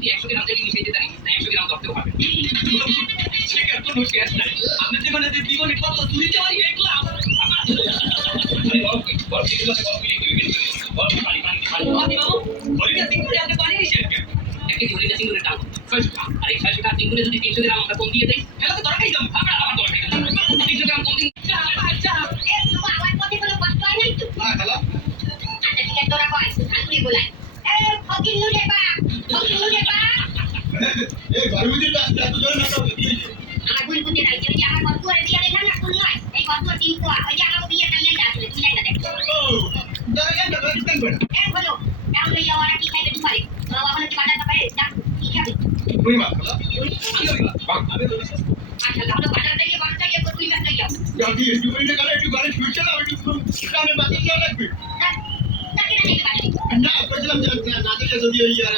যদি 100 গ্রাম যদি মিশাইতে জানি তাই 100 গ্রাম ধরতেও পারবে সে কত নোট ক্যাশ নাই আমি জীবনে যে জীবনে কত চুরিতে পারি দেখলাম আরে বাবা বল কি বলছে বল কি বল পানি বাবা হরিণা সিং করে আপনি পানি নিছেন একই হরিণা সিং করে টান 600 টাকা আর এই 600 টাকা তিন যদি 300 গ্রাম আমরা কম দিয়ে দেই তাহলে তো দরকারই দাম আমরা আমার দরকার 300 গ্রাম কম দিন আচ্ছা এ বাবা আমার পথে কোনো কষ্ট হয় নাই তো না খালা আচ্ছা ঠিক আছে তোরা কয় আগুলি বলাই এ ফকির নুরে বা এই গরমিদের কাছে এত জোরে না তো দিয়ে আমার গুলি পুঁতে নাই যে আমার কত করে দিয়ে দেন না কোন নয় এই কত দিন তো ওই যে আমার বিয়ে টাইলে আসলে কি লাইনা দেখ ও দাঁড়া না দাঁড়া কেন বড় এ হলো এখন এই ওরা কি খাইতে পারে বাবা বলে কি বাটা পারে যা কি খাবে কই মা খালা আমি আচ্ছা তাহলে বাজার থেকে বাজার থেকে কত টাকা যাও যদি একটু করে কালে একটু গাড়ি ছুটছে না একটু কানে বাজে না লাগবে তাকে না নিতে পারে না কইছিলাম যে না দেখে যদি ওই আর